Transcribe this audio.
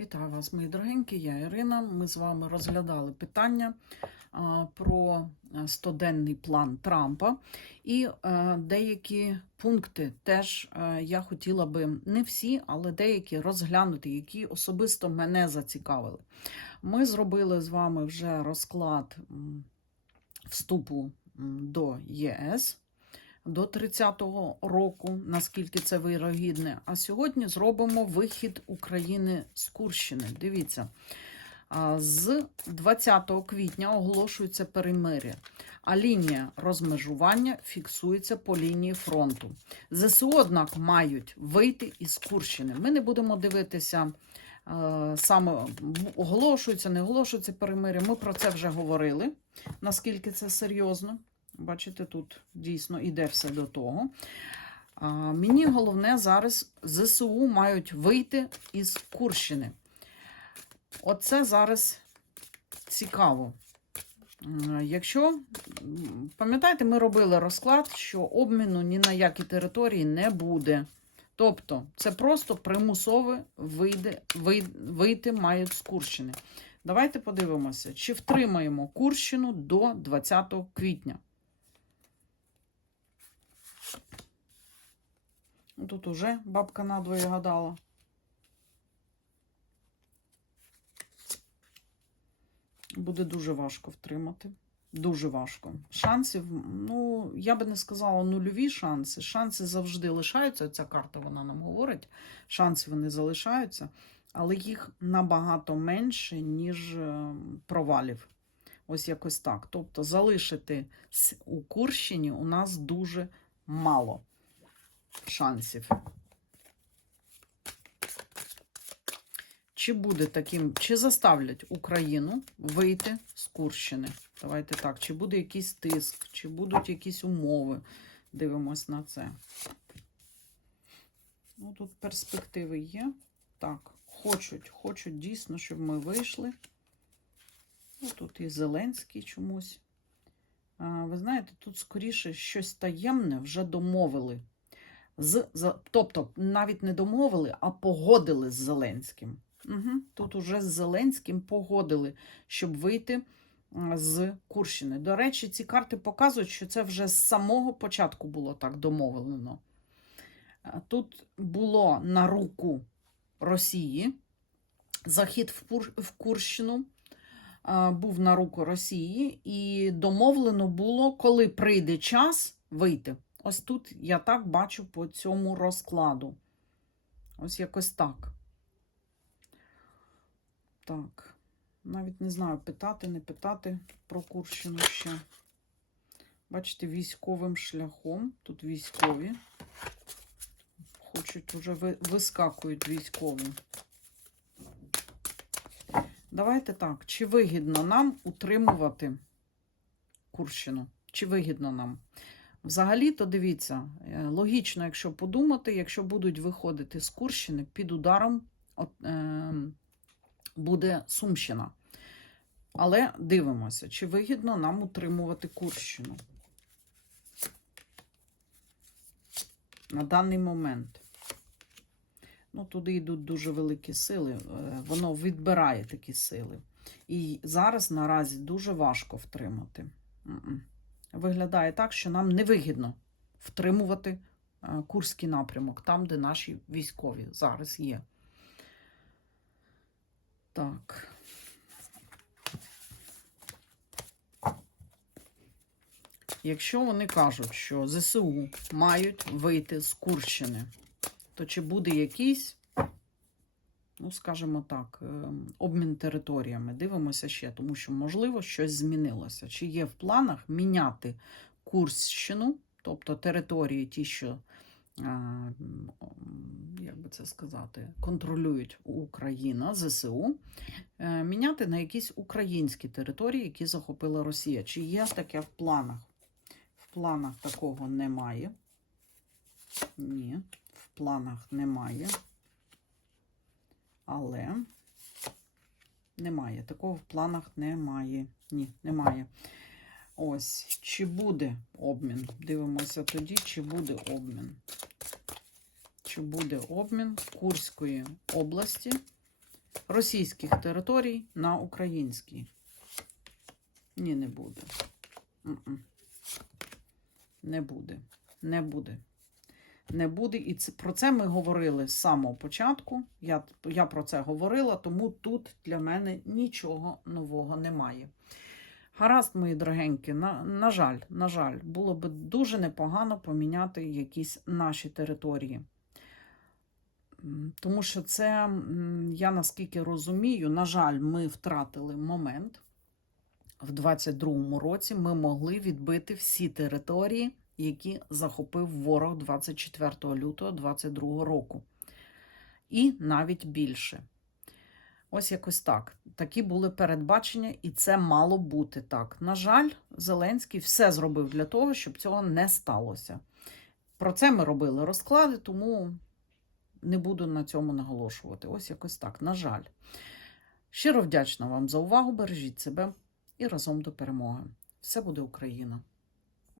Вітаю вас, мої дорогенькі, я Ірина. Ми з вами розглядали питання про а, 100-денний план Трампа. І е, деякі пункти теж е, я хотіла би не всі, але деякі розглянути, які особисто мене зацікавили. Ми зробили з вами вже розклад вступу до ЄС до 30-го року, наскільки це вирогідне. А сьогодні зробимо вихід України з Курщини. Дивіться, з 20 квітня оголошується перемир'я, а лінія розмежування фіксується по лінії фронту. ЗСУ, однак, мають вийти із Курщини. Ми не будемо дивитися. е, Саме оголошується, не оголошується перемир'я. Ми про це вже говорили, наскільки це серйозно. Бачите, тут дійсно іде все до того. А, мені головне зараз ЗСУ мають вийти із Курщини. Оце зараз цікаво. Якщо, пам'ятаєте, ми робили розклад, що обміну ні на які території не буде. Тобто, це просто примусове вийде, вий- вийти мають з Курщини. Давайте подивимося, чи втримаємо Курщину до 20 квітня. Тут уже бабка надвоє гадала. Буде дуже важко втримати. Дуже важко. Шансів, ну, я би не сказала нульові шанси. Шанси завжди лишаються. Ця карта вона нам говорить. Шанси вони залишаються, але їх набагато менше, ніж е, провалів. Ось якось так. Тобто залишити у Курщині у нас дуже мало шансів. Чи буде таким, чи заставлять Україну вийти з Курщини? Давайте так, чи буде якийсь тиск, чи будуть якісь умови. Дивимось на це. Ну, тут перспективи є. Так, хочуть, хочуть дійсно, щоб ми вийшли. Ну, тут і Зеленський чомусь. А, ви знаєте, тут скоріше щось таємне вже домовили. З, за, тобто навіть не домовили, а погодили з Зеленським. Угу. Тут уже з Зеленським погодили, щоб вийти з Курщини. До речі, ці карти показують, що це вже з самого початку було так домовлено. Тут було на руку Росії захід в, Курщину. Був на руку Росії, і домовлено було, коли прийде час вийти. Ось тут я так бачу по цьому розкладу. Ось якось так. Так. Навіть не знаю, питати, не питати про Курщину ще. Бачите, військовим шляхом. Тут військові. Хочуть уже вискакують військові. Давайте так. Чи вигідно нам утримувати Курщину? Чи вигідно нам? Взагалі-то дивіться, е, логічно, якщо подумати, якщо будуть виходити з Курщини, під ударом от, е, буде Сумщина. Але дивимося, чи вигідно нам утримувати Курщину на даний момент. Ну, туди йдуть дуже великі сили, е, воно відбирає такі сили. І зараз наразі дуже важко втримати. Виглядає так, що нам невигідно втримувати е, Курський напрямок, там, де наші військові зараз є. Так. Якщо вони кажуть, що ЗСУ мають вийти з Курщини, то чи буде якийсь, ну, скажімо так, ем, обмін територіями? Дивимося ще, тому що, можливо, щось змінилося. Чи є в планах міняти Курщину, тобто території, ті, що, як би це сказати, контролюють Україна, ЗСУ, е, міняти на якісь українські території, які захопила Росія. Чи є таке в планах? В планах такого немає. Ні, в планах немає. Але немає. Такого в планах немає. Ні, немає. Ось, чи буде обмін? Дивимося тоді, чи буде обмін. Чи буде обмін Курської області російських територій на українські. Ні, не буде. Не буде. Не буде. Не буде. І це, про це ми говорили з самого початку. Я, я про це говорила, тому тут для мене нічого нового немає. Гаразд, мої дорогенькі, на, на жаль, на жаль, було би дуже непогано поміняти якісь наші території. Тому що це, я наскільки розумію, на жаль, ми втратили момент. В 22-му році ми могли відбити всі території, які захопив ворог 24 лютого 22 року. І навіть більше. Ось якось так. Такі були передбачення, і це мало бути так. На жаль, Зеленський все зробив для того, щоб цього не сталося. Про це ми робили розклади, тому не буду на цьому наголошувати. Ось якось так. На жаль. Щиро вдячна вам за увагу. Бережіть себе і разом до перемоги. Все буде Україна!